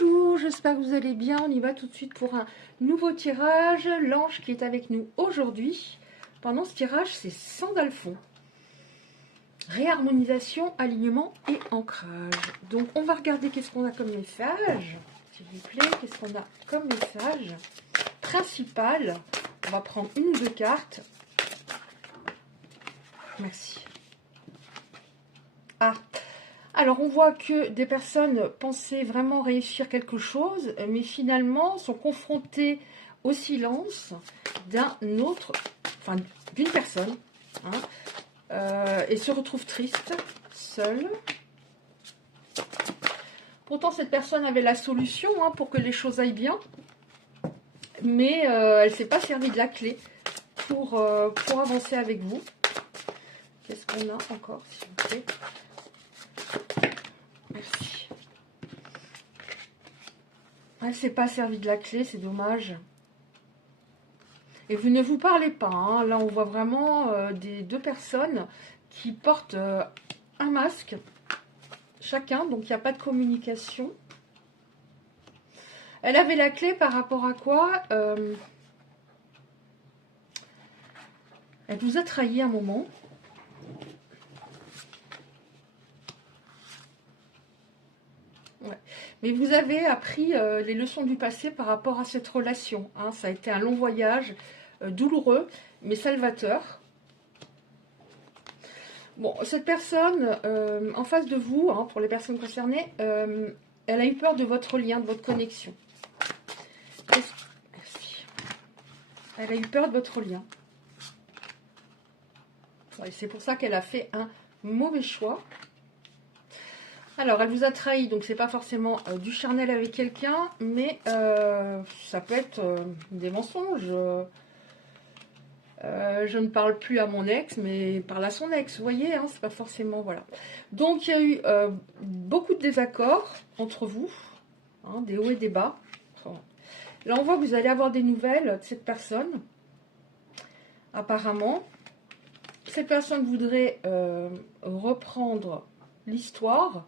Bonjour, j'espère que vous allez bien. On y va tout de suite pour un nouveau tirage. L'ange qui est avec nous aujourd'hui, pendant ce tirage, c'est Sandalphon. Réharmonisation, alignement et ancrage. Donc on va regarder qu'est-ce qu'on a comme message. S'il vous plaît, qu'est-ce qu'on a comme message principal. On va prendre une ou deux cartes. Merci. Ah, alors on voit que des personnes pensaient vraiment réussir quelque chose, mais finalement sont confrontées au silence d'une personne, et se retrouvent tristes, seules. Pourtant cette personne avait la solution pour que les choses aillent bien, mais elle ne s'est pas servie de la clé pour avancer avec vous. Qu'est-ce qu'on a encore, s'il vous plaît? Merci. Elle ne s'est pas servie de la clé, c'est dommage. Et vous ne vous parlez pas. Là, on voit vraiment deux personnes qui portent un masque chacun, donc il n'y a pas de communication. Elle avait la clé par rapport à quoi? Elle vous a trahi un moment. Ouais. Mais vous avez appris les leçons du passé par rapport à cette relation. Ça a été un long voyage, douloureux, mais salvateur. Bon, cette personne, en face de vous, pour les personnes concernées, elle a eu peur de votre lien, de votre connexion. Merci. Elle a eu peur de votre lien. Ouais, c'est pour ça qu'elle a fait un mauvais choix. Alors, elle vous a trahi, donc c'est pas forcément du charnel avec quelqu'un, mais ça peut être des mensonges. Je ne parle plus à mon ex, mais parle à son ex, vous voyez, c'est pas forcément, voilà. Donc, il y a eu beaucoup de désaccords entre vous, des hauts et des bas. Là, on voit que vous allez avoir des nouvelles de cette personne, apparemment. Cette personne voudrait reprendre l'histoire,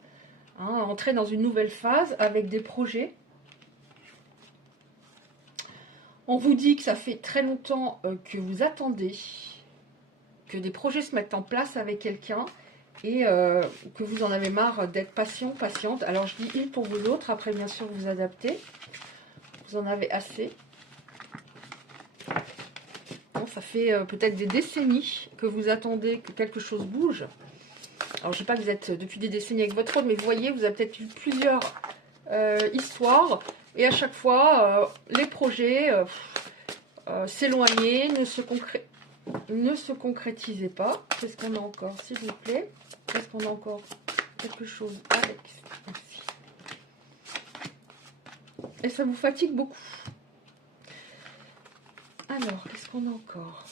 entrer dans une nouvelle phase avec des projets. On vous dit que ça fait très longtemps que vous attendez que des projets se mettent en place avec quelqu'un et que vous en avez marre d'être patient, patiente. Alors je dis il pour vous autres, après bien sûr vous adaptez. Vous en avez assez. Bon, ça fait peut-être des décennies que vous attendez que quelque chose bouge. Alors, je ne sais pas que vous êtes depuis des décennies avec votre autre, mais vous voyez, vous avez peut-être eu plusieurs histoires. Et à chaque fois, les projets s'éloignaient, ne se concrétisaient pas. Qu'est-ce qu'on a encore, s'il vous plaît? Est-ce qu'on a encore quelque chose avec? Merci. Et ça vous fatigue beaucoup. Alors, qu'est-ce qu'on a encore?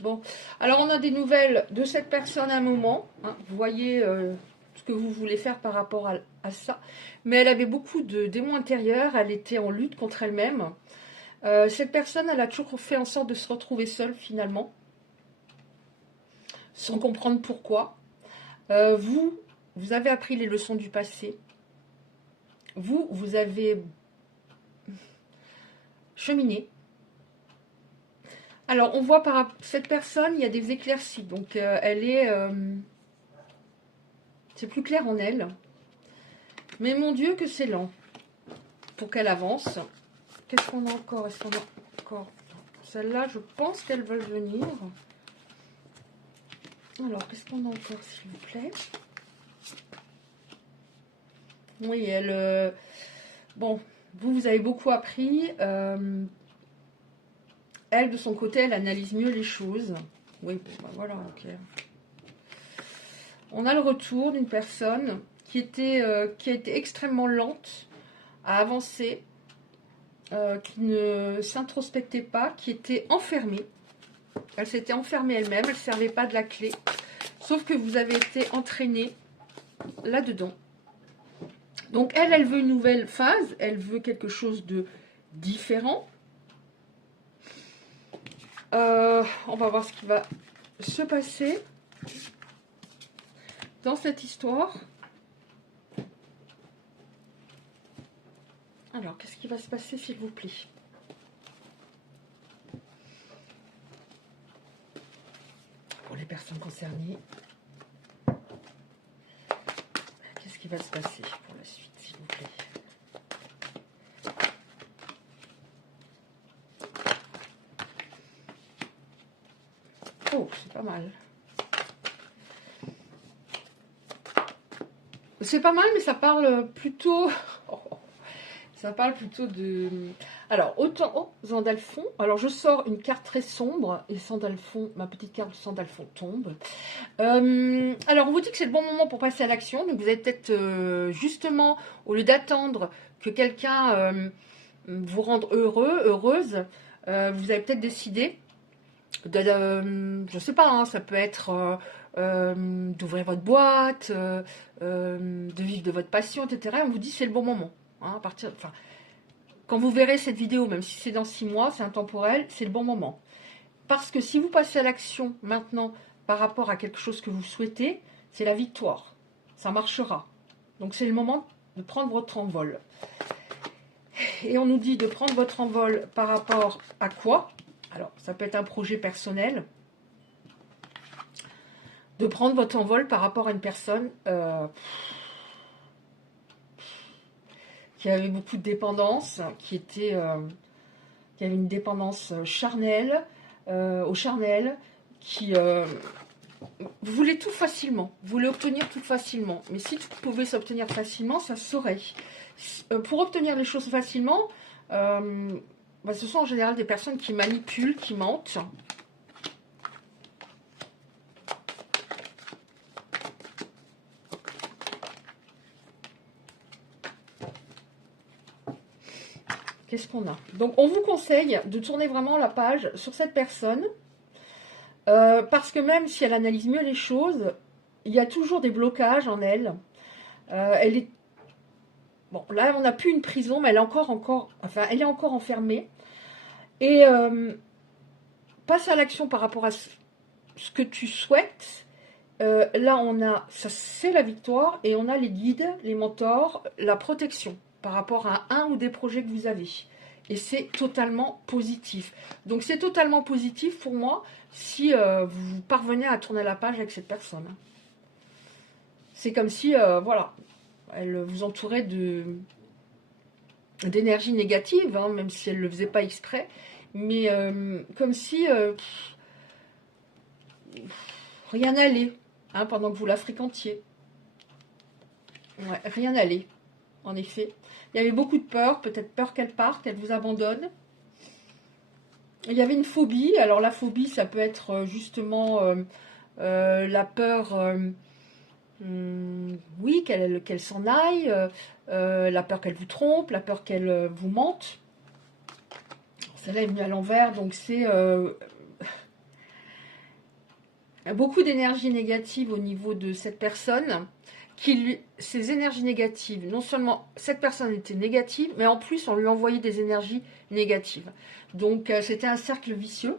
Bon, alors on a des nouvelles de cette personne à un moment. Vous voyez ce que vous voulez faire par rapport à ça. Mais elle avait beaucoup de démons intérieurs. Elle était en lutte contre elle-même. Cette personne, elle a toujours fait en sorte de se retrouver seule finalement. Sans comprendre pourquoi. Vous avez appris les leçons du passé. Vous avez cheminé. Alors, on voit par cette personne, il y a des éclaircies. Donc, elle est... c'est plus clair en elle. Mais mon Dieu, que c'est lent pour qu'elle avance. Qu'est-ce qu'on a encore? Est-ce qu'on a encore? Celle-là, je pense qu'elles veulent venir. Alors, qu'est-ce qu'on a encore, s'il vous plaît? Oui, elle... bon, vous avez beaucoup appris. Elle, de son côté, elle analyse mieux les choses. Oui, bon, ben voilà, ok. On a le retour d'une personne qui a été extrêmement lente à avancer, qui ne s'introspectait pas, qui était enfermée. Elle s'était enfermée elle-même, elle ne servait pas de la clé. Sauf que vous avez été entraîné là-dedans. Donc elle veut une nouvelle phase, elle veut quelque chose de différent. On va voir ce qui va se passer. dans cette histoire. Alors, qu'est-ce qui va se passer, s'il vous plaît? Pour les personnes concernées. Qu'est-ce qui va se passer pour la suite, s'il vous plaît? Oh, c'est pas mal. C'est pas mal, mais ça parle plutôt... ça parle plutôt de... Alors, autant... Oh, Sandalphon. Alors, je sors une carte très sombre, et Sandalphon, ma petite carte de Sandalphon tombe. Alors, on vous dit que c'est le bon moment pour passer à l'action. Donc, vous allez peut-être, justement, au lieu d'attendre que quelqu'un vous rende heureux, heureuse, vous avez peut-être décidé je sais pas, hein, ça peut être d'ouvrir votre boîte, de vivre de votre passion, etc. Et on vous dit c'est le bon moment. Hein, quand vous verrez cette vidéo, même si c'est dans 6 mois, c'est intemporel, c'est le bon moment. Parce que si vous passez à l'action maintenant par rapport à quelque chose que vous souhaitez, c'est la victoire. Ça marchera. Donc c'est le moment de prendre votre envol. Et on nous dit de prendre votre envol par rapport à quoi? Alors, ça peut être un projet personnel. De prendre votre envol par rapport à une personne qui avait beaucoup de dépendance, qui avait une dépendance charnelle, au charnel, qui voulait tout facilement, voulait obtenir tout facilement. Mais si tout pouvait s'obtenir facilement, ça se saurait. Pour obtenir les choses facilement, ce sont en général des personnes qui manipulent, qui mentent. Qu'est-ce qu'on a? Donc, on vous conseille de tourner vraiment la page sur cette personne. Parce que même si elle analyse mieux les choses, il y a toujours des blocages en elle. Elle est... Bon, là, on n'a plus une prison, mais elle est elle est encore enfermée. Et passe à l'action par rapport à ce que tu souhaites. Là, on a, ça c'est la victoire, et on a les guides, les mentors, la protection par rapport à un ou des projets que vous avez. Et c'est totalement positif. Donc c'est totalement positif pour moi si vous parvenez à tourner la page avec cette personne. C'est comme si, voilà, elle vous entourait d'énergie négative, hein, même si elle ne le faisait pas exprès. Mais comme si rien n'allait, hein, pendant que vous la fréquentiez. Ouais, rien n'allait, en effet. Il y avait beaucoup de peur, peut-être peur qu'elle parte, qu'elle vous abandonne. Il y avait une phobie. Alors la phobie, ça peut être justement la peur, oui, qu'elle s'en aille, la peur qu'elle vous trompe, la peur qu'elle vous mente. Celle-là est venue à l'envers, donc c'est beaucoup d'énergie négative au niveau de cette personne. Ces énergies négatives, non seulement cette personne était négative, mais en plus on lui envoyait des énergies négatives. Donc c'était un cercle vicieux.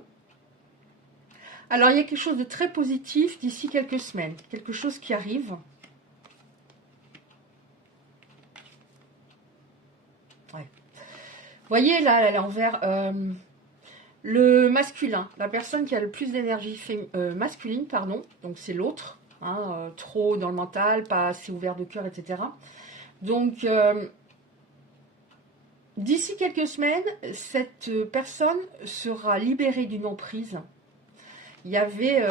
Alors il y a quelque chose de très positif d'ici quelques semaines, quelque chose qui arrive. Ouais. Vous voyez là, elle est envers le masculin, la personne qui a le plus d'énergie masculine, pardon, donc c'est l'autre. Hein, trop dans le mental, pas assez ouvert de cœur, etc. Donc, d'ici quelques semaines, cette personne sera libérée d'une emprise. Il y avait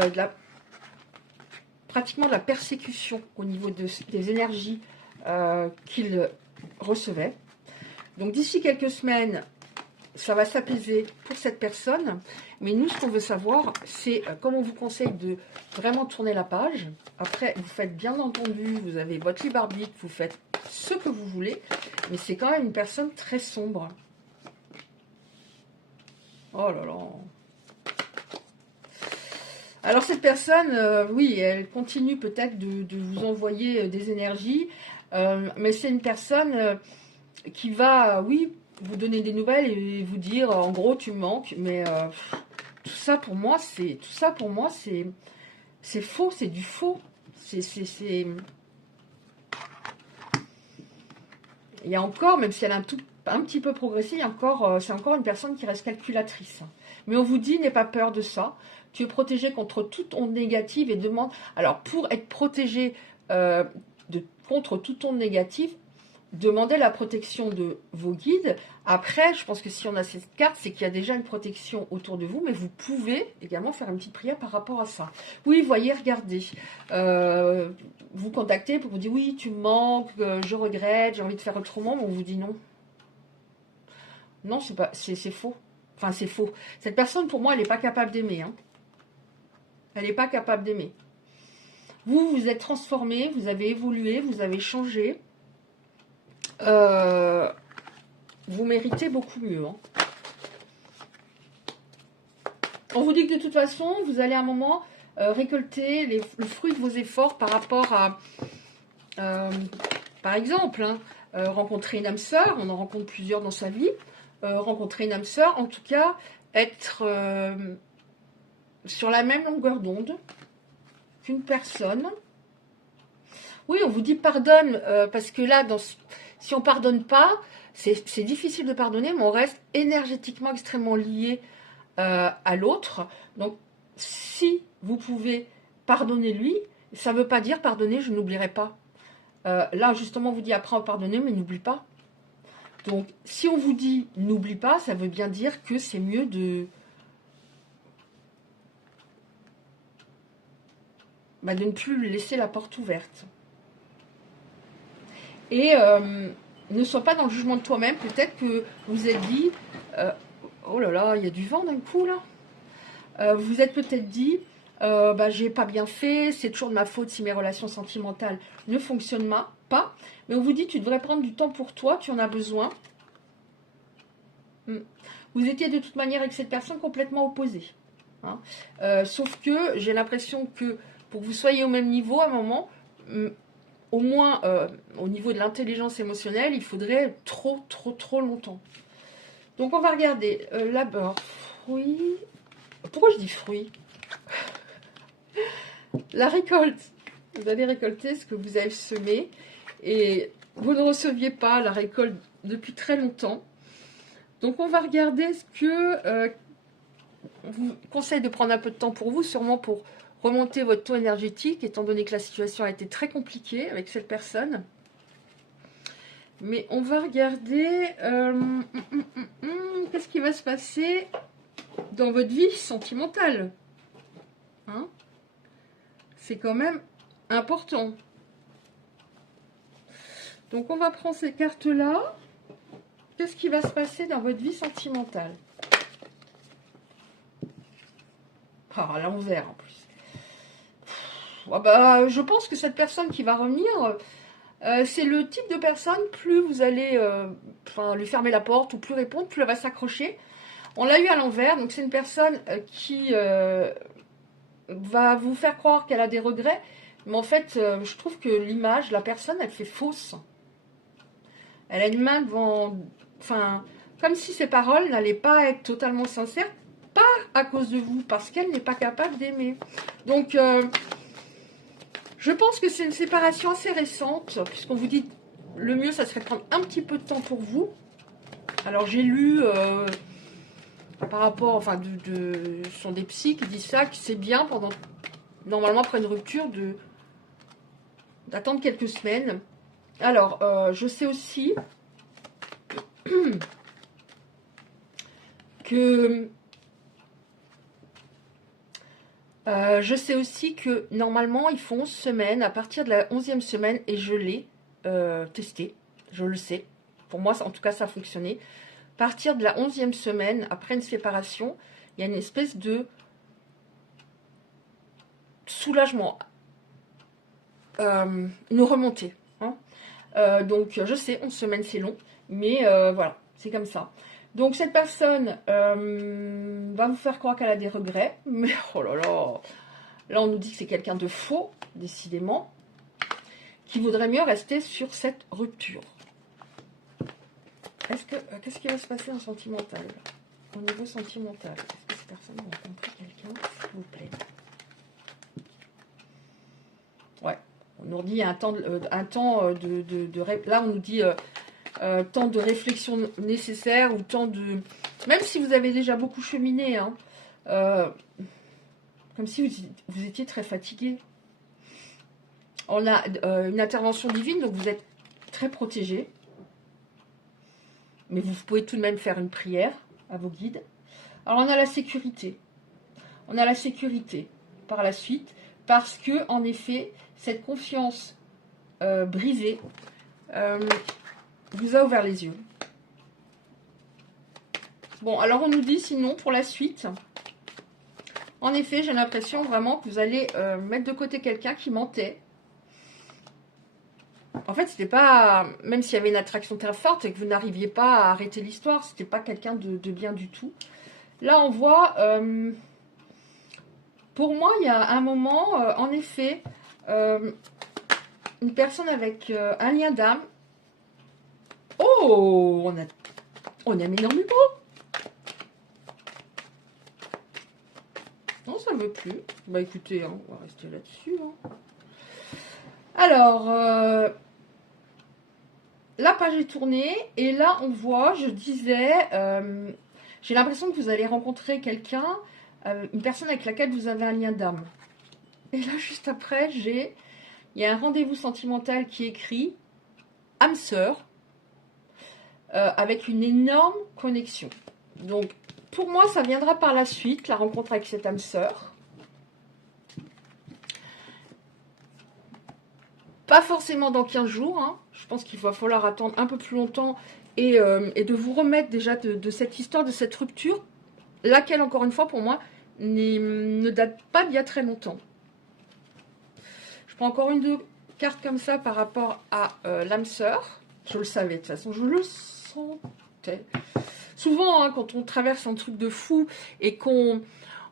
pratiquement de la persécution au niveau des énergies qu'il recevait. Donc, d'ici quelques semaines, ça va s'apaiser pour cette personne. Mais nous, ce qu'on veut savoir, c'est comme on vous conseille de vraiment tourner la page. Après, vous faites bien entendu, vous avez votre libre arbitre, vous faites ce que vous voulez. Mais c'est quand même une personne très sombre. Oh là là. Alors cette personne, oui, elle continue peut-être de vous envoyer des énergies. Mais c'est une personne qui va, oui, vous donner des nouvelles et vous dire, en gros, tu me manques. Mais... tout ça pour moi c'est faux, c'est du faux. Il y a encore, même si elle a un petit peu progressé, c'est encore une personne qui reste calculatrice. Mais on vous dit, n'aie pas peur de ça. Tu es protégé contre toute onde négative et demande... Alors, pour être protégé contre toute onde négative, demandez la protection de vos guides. Après, je pense que si on a cette carte, c'est qu'il y a déjà une protection autour de vous, mais vous pouvez également faire une petite prière par rapport à ça. Oui, voyez, regardez. Vous contactez pour vous dire, oui, tu me manques, je regrette, j'ai envie de faire autrement, mais on vous dit non. Non, c'est faux. Enfin, c'est faux. Cette personne, pour moi, elle n'est pas capable d'aimer. Hein. Elle n'est pas capable d'aimer. Vous, vous êtes transformé, vous avez évolué, vous avez changé. Vous méritez beaucoup mieux. Hein. On vous dit que de toute façon, vous allez à un moment récolter le fruit de vos efforts par rapport à, par exemple, hein, rencontrer une âme sœur, on en rencontre plusieurs dans sa vie, rencontrer une âme sœur, en tout cas, être sur la même longueur d'onde qu'une personne. Oui, on vous dit pardonne, parce que là, si on ne pardonne pas, c'est difficile de pardonner, mais on reste énergétiquement extrêmement lié à l'autre. Donc, si vous pouvez pardonner lui, ça ne veut pas dire pardonner, je n'oublierai pas. Là, justement, on vous dit apprends à pardonner, mais n'oublie pas. Donc, si on vous dit n'oublie pas, ça veut bien dire que c'est mieux de ne plus laisser la porte ouverte. Et ne sois pas dans le jugement de toi-même. Peut-être que vous vous êtes dit, oh là là, il y a du vent d'un coup là. Vous vous êtes peut-être dit, j'ai pas bien fait, c'est toujours de ma faute si mes relations sentimentales ne fonctionnent pas. Mais on vous dit, tu devrais prendre du temps pour toi, tu en as besoin. Vous étiez de toute manière avec cette personne complètement opposée. Hein. Sauf que j'ai l'impression que pour que vous soyez au même niveau à un moment, au moins au niveau de l'intelligence émotionnelle, il faudrait trop longtemps. Donc on va regarder là-bas, fruits. Pourquoi je dis fruits? La récolte. Vous allez récolter ce que vous avez semé et vous ne receviez pas la récolte depuis très longtemps. Donc on va regarder ce que je vous conseille de prendre un peu de temps pour vous, sûrement pour remonter votre taux énergétique, étant donné que la situation a été très compliquée avec cette personne. Mais on va regarder qu'est-ce qui va se passer dans votre vie sentimentale. Hein? C'est quand même important. Donc on va prendre ces cartes-là. Qu'est-ce qui va se passer dans votre vie sentimentale? Ah, à l'envers en plus. Je pense que cette personne qui va revenir, c'est le type de personne, plus vous allez lui fermer la porte ou plus répondre, plus elle va s'accrocher. On l'a eu à l'envers, donc c'est une personne qui va vous faire croire qu'elle a des regrets, mais en fait, je trouve que l'image, la personne, elle fait fausse. Elle a une main devant... Enfin, comme si ses paroles n'allaient pas être totalement sincères, pas à cause de vous, parce qu'elle n'est pas capable d'aimer. Donc, je pense que c'est une séparation assez récente, puisqu'on vous dit, le mieux, ça serait de prendre un petit peu de temps pour vous. Alors, j'ai lu... par rapport, ce sont des psys qui disent ça, que c'est bien normalement après une rupture, d'attendre quelques semaines. Alors, je sais aussi que normalement, il faut 11 semaines, à partir de la 11e semaine, et je l'ai testé, je le sais. Pour moi, en tout cas, ça a fonctionné. À partir de la 11e semaine, après une séparation, il y a une espèce de soulagement, une remontée. Hein. Donc, je sais, 11 semaines, c'est long, mais voilà, c'est comme ça. Donc, cette personne va vous faire croire qu'elle a des regrets, mais oh là là, là, on nous dit que c'est quelqu'un de faux, décidément, qui voudrait mieux rester sur cette rupture. Qu'est-ce qui va se passer en sentimental? Au niveau sentimental, est-ce que cette personne va rencontrer quelqu'un, s'il vous plaît? Ouais, On nous dit un temps là on nous dit temps de réflexion nécessaire ou temps de... Même si vous avez déjà beaucoup cheminé, hein, comme si vous étiez très fatigué. On a une intervention divine, donc vous êtes très protégé. Mais vous pouvez tout de même faire une prière à vos guides. Alors on a la sécurité. On a la sécurité par la suite, parce que en effet, cette confiance brisée vous a ouvert les yeux. Bon, alors on nous dit sinon pour la suite, en effet, j'ai l'impression vraiment que vous allez mettre de côté quelqu'un qui mentait. En fait, c'était pas, même s'il y avait une attraction très forte et que vous n'arriviez pas à arrêter l'histoire, c'était pas quelqu'un de bien du tout. Là, on voit, pour moi, il y a un moment, en effet, une personne avec un lien d'âme. Oh, on a mis dans l'humour. Non, ça ne veut plus. Bah écoutez, hein, on va rester là-dessus. Hein. Alors, la page est tournée et là on voit, je disais, j'ai l'impression que vous allez rencontrer quelqu'un, une personne avec laquelle vous avez un lien d'âme. Et là juste après, il y a un rendez-vous sentimental qui est écrit âme sœur, avec une énorme connexion. Donc pour moi ça viendra par la suite, la rencontre avec cette âme sœur. Pas forcément dans 15 jours, hein. Je pense qu'il va falloir attendre un peu plus longtemps et de vous remettre déjà de cette histoire, de cette rupture, laquelle, encore une fois, pour moi, ne date pas d'il y a très longtemps. Je prends encore une deux cartes comme ça par rapport à l'âme sœur. Je le savais, de toute façon, je le sentais. Souvent, hein, quand on traverse un truc de fou et qu'on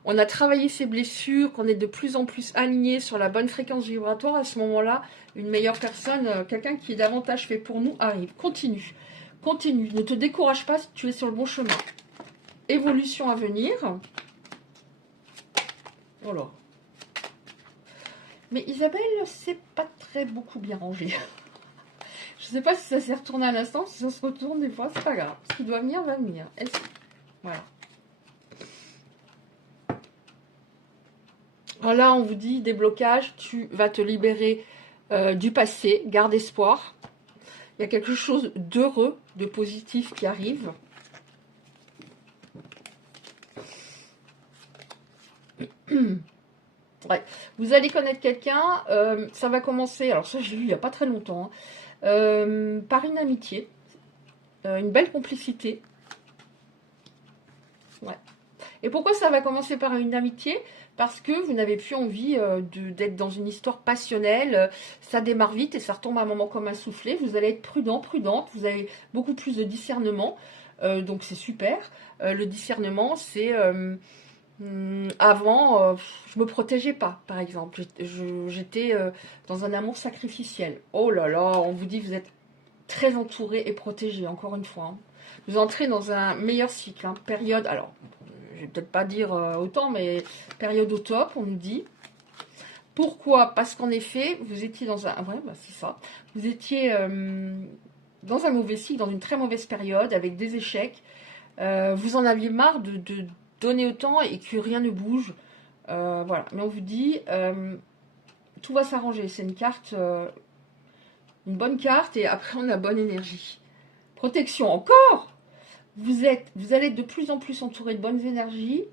a travaillé ses blessures, qu'on est de plus en plus aligné sur la bonne fréquence vibratoire, à ce moment-là, une meilleure personne, quelqu'un qui est davantage fait pour nous, arrive. Continue. Continue. Ne te décourage pas si tu es sur le bon chemin. Évolution à venir. Voilà. Mais Isabelle, c'est pas très beaucoup bien rangé. Je sais pas si ça s'est retourné à l'instant, si ça se retourne des fois, c'est pas grave. Ce qui doit venir, va venir. Voilà. Là, on vous dit déblocage, tu vas te libérer du passé, garde espoir. Il y a quelque chose d'heureux, de positif qui arrive. Ouais. Vous allez connaître quelqu'un, ça va commencer, alors ça j'ai lu il n'y a pas très longtemps, hein, par une amitié, une belle complicité. Ouais. Et pourquoi ça va commencer par une amitié ? Parce que vous n'avez plus envie d'être dans une histoire passionnelle. Ça démarre vite et ça retombe à un moment comme un soufflet. Vous allez être prudent, prudente. Vous avez beaucoup plus de discernement. Donc c'est super. Le discernement, c'est... avant, je me protégeais pas, par exemple. J'étais dans un amour sacrificiel. Oh là là, on vous dit vous êtes très entouré et protégé, encore une fois. Hein. Vous entrez dans un meilleur cycle. Hein. Période... Alors... Je vais peut-être pas dire autant, mais période au top, on nous dit. Pourquoi ? Parce qu'en effet, vous étiez dans un... Ouais, bah c'est ça. Vous étiez dans un mauvais cycle, dans une très mauvaise période, avec des échecs. Vous en aviez marre de donner autant et que rien ne bouge. Voilà. Mais on vous dit, tout va s'arranger. C'est une carte, une bonne carte, et après on a bonne énergie. Protection encore. Vous allez être de plus en plus entouré de bonnes énergies.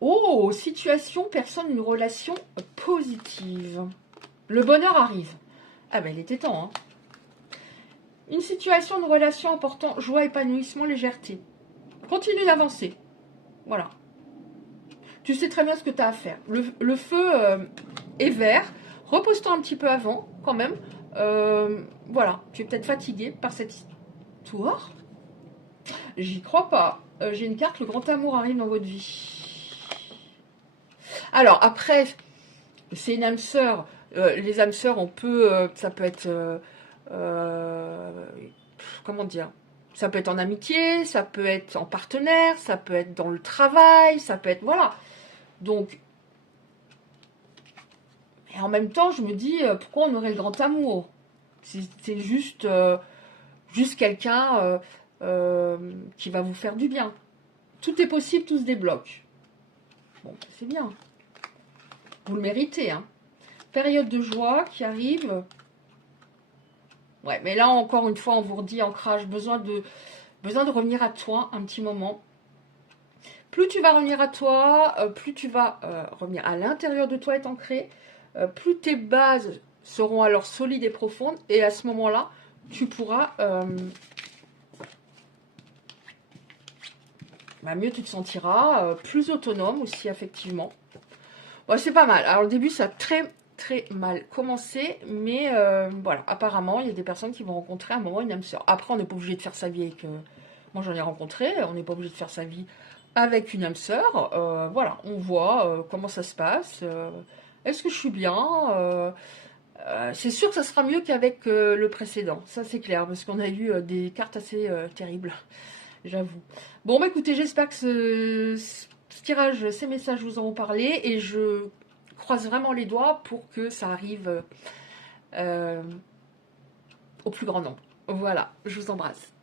Oh, situation, personne, une relation positive. Le bonheur arrive. Ah ben, il était temps. Hein. Une situation, une relation important, joie, épanouissement, légèreté. Continue d'avancer. Voilà. Tu sais très bien ce que tu as à faire. Le feu est vert. Repose-toi un petit peu avant, quand même. Voilà. Tu es peut-être fatigué par cette histoire. J'y crois pas. J'ai une carte, le grand amour arrive dans votre vie. Alors après, c'est une âme sœur. Les âmes sœurs, on peut, ça peut être, comment dire, ça peut être en amitié, ça peut être en partenaire, ça peut être dans le travail, ça peut être, voilà. Donc, mais Et en même temps, je me dis, pourquoi on aurait le grand amour? C'est juste, juste quelqu'un qui va vous faire du bien. Tout est possible, tout se débloque. Bon, c'est bien. Vous le méritez, hein. Période de joie qui arrive. Ouais, mais là, encore une fois, on vous redit, ancrage, besoin de revenir à toi un petit moment. Plus tu vas revenir à toi, plus tu vas revenir à l'intérieur de toi, être ancré, plus tes bases seront alors solides et profondes. Et à ce moment-là, tu pourras... mieux tu te sentiras, plus autonome aussi, effectivement. Bon, c'est pas mal. Alors, le début, ça a très mal commencé, mais voilà, apparemment, il y a des personnes qui vont rencontrer à un moment une âme sœur. Après, on n'est pas obligé de faire sa vie avec... moi, j'en ai rencontré, on n'est pas obligé de faire sa vie avec une âme sœur. Voilà, on voit comment ça se passe. Est-ce que je suis bien? C'est sûr que ça sera mieux qu'avec le précédent, ça c'est clair, parce qu'on a eu des cartes assez terribles, j'avoue. Bon, bah écoutez, j'espère que ce tirage, ces messages vous en ont parlé, et je croise vraiment les doigts pour que ça arrive au plus grand nombre. Voilà, je vous embrasse.